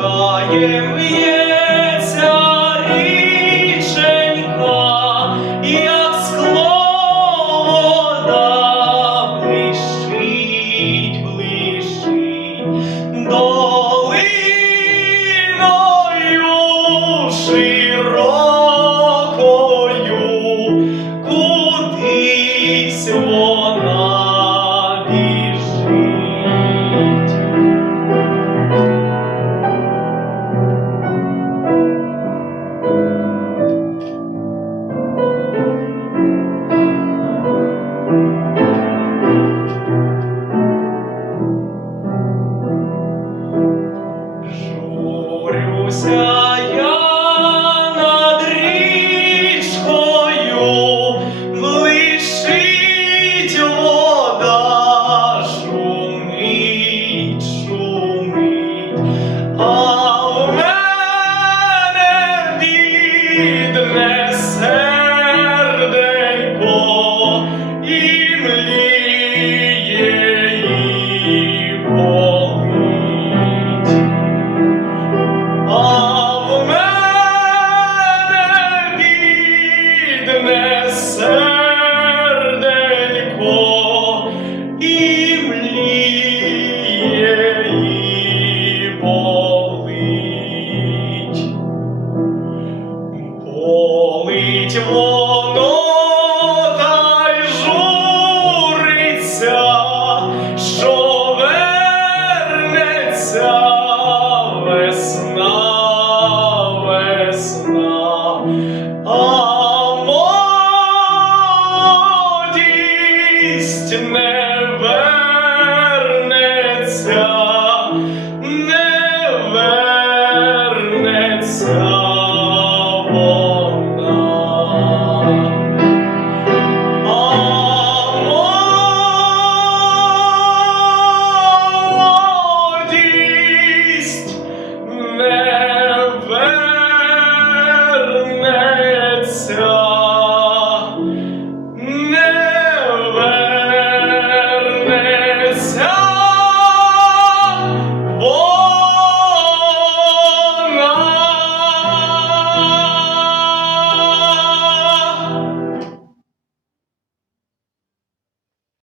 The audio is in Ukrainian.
落叶为 щастя не вернеться, не вернеться вона. А молодість не вернеться.